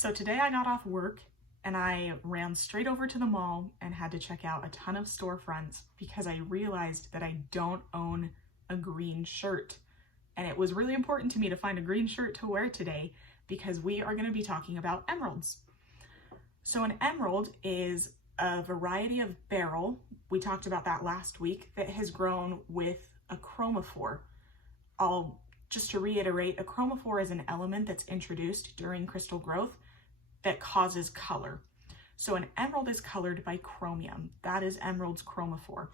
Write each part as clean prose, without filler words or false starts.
So today I got off work and I ran straight over to the mall and had to check out a ton of storefronts because I realized that I don't own a green shirt. And it was really important to me to find a green shirt to wear today because we are going to be talking about emeralds. So an emerald is a variety of beryl, we talked about that last week, that has grown with a chromophore. Just to reiterate, a chromophore is an element that's introduced during crystal growth that causes color. So an emerald is colored by chromium. That is emerald's chromophore.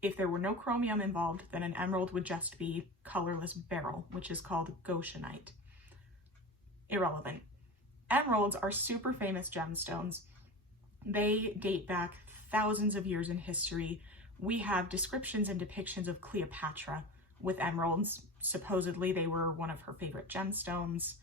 If there were no chromium involved, then an emerald would just be colorless beryl, which is called goshenite. Irrelevant. Emeralds are super famous gemstones. They date back thousands of years in history. We have descriptions and depictions of Cleopatra with emeralds. Supposedly they were one of her favorite gemstones.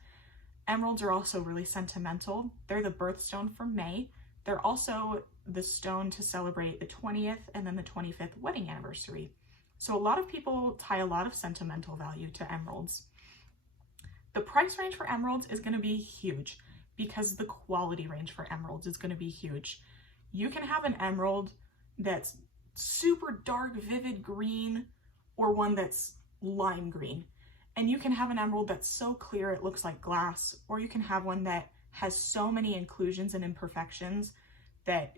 Emeralds are also really sentimental. They're the birthstone for May. They're also the stone to celebrate the 20th and then the 25th wedding anniversary. So a lot of people tie a lot of sentimental value to emeralds. The price range for emeralds is going to be huge because the quality range for emeralds is going to be huge. You can have an emerald that's super dark, vivid green, or one that's lime green. And you can have an emerald that's so clear it looks like glass, or you can have one that has so many inclusions and imperfections that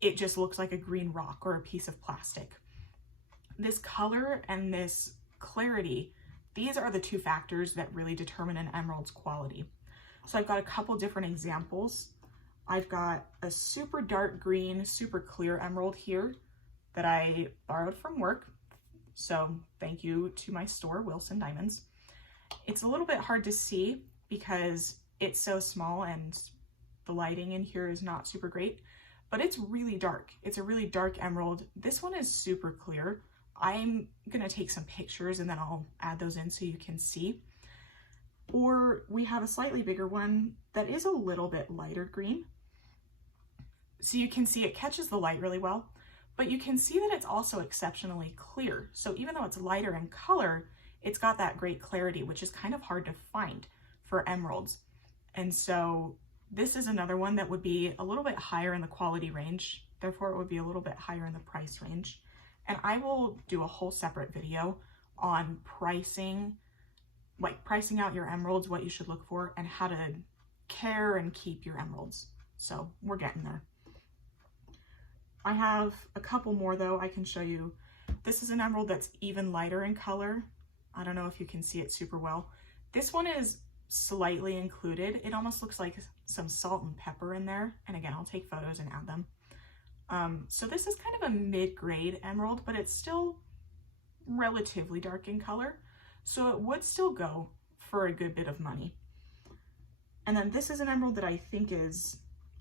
it just looks like a green rock or a piece of plastic. This color and this clarity, these are the two factors that really determine an emerald's quality. So I've got a couple different examples. I've got a super dark green, super clear emerald here that I borrowed from work. So thank you to my store, Wilson Diamonds. It's a little bit hard to see because it's so small and the lighting in here is not super great, but it's really dark. It's a really dark emerald. This one is super clear. I'm gonna take some pictures and then I'll add those in so you can see. Or we have a slightly bigger one that is a little bit lighter green. So you can see it catches the light really well, but you can see that it's also exceptionally clear. So even though it's lighter in color, it's got that great clarity, which is kind of hard to find for emeralds. And so this is another one that would be a little bit higher in the quality range. Therefore, it would be a little bit higher in the price range. And I will do a whole separate video on pricing, like pricing out your emeralds, what you should look for, and how to care and keep your emeralds. So we're getting there. I have a couple more though I can show you. This is an emerald that's even lighter in color. I don't know if you can see it super well. This one is slightly included. It almost looks like some salt and pepper in there. And again, I'll take photos and add them. So this is kind of a mid-grade emerald, but it's still relatively dark in color. So it would still go for a good bit of money. And then this is an emerald that I think is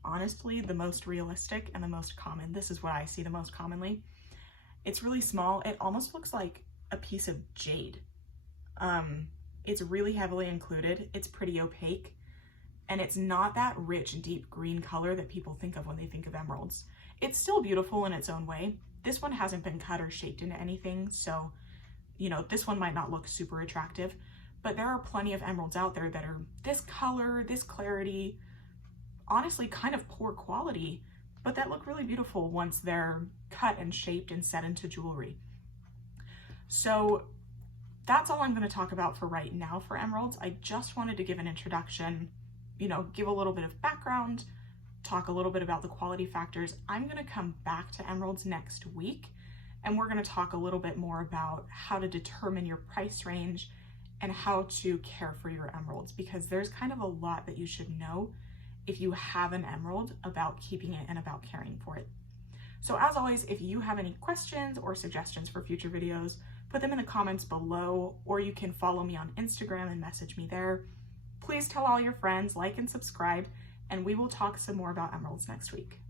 honestly the most realistic and the most common. This is what I see the most commonly. It's really small. It almost looks like a piece of jade. It's really heavily included. It's pretty opaque, and it's not that rich, deep green color that people think of when they think of emeralds. It's still beautiful in its own way. This one hasn't been cut or shaped into anything, so you know, this one might not look super attractive, but there are plenty of emeralds out there that are this color, this clarity, honestly kind of poor quality, but that look really beautiful once they're cut and shaped and set into jewelry. So that's all I'm going to talk about for right now for emeralds. I just wanted to give an introduction, you know, give a little bit of background, talk a little bit about the quality factors. I'm going to come back to emeralds next week, and we're going to talk a little bit more about how to determine your price range and how to care for your emeralds, because there's kind of a lot that you should know if you have an emerald about keeping it and about caring for it. So as always, if you have any questions or suggestions for future videos, put them in the comments below, or you can follow me on Instagram and message me there. Please tell all your friends, like and subscribe, and we will talk some more about emeralds next week.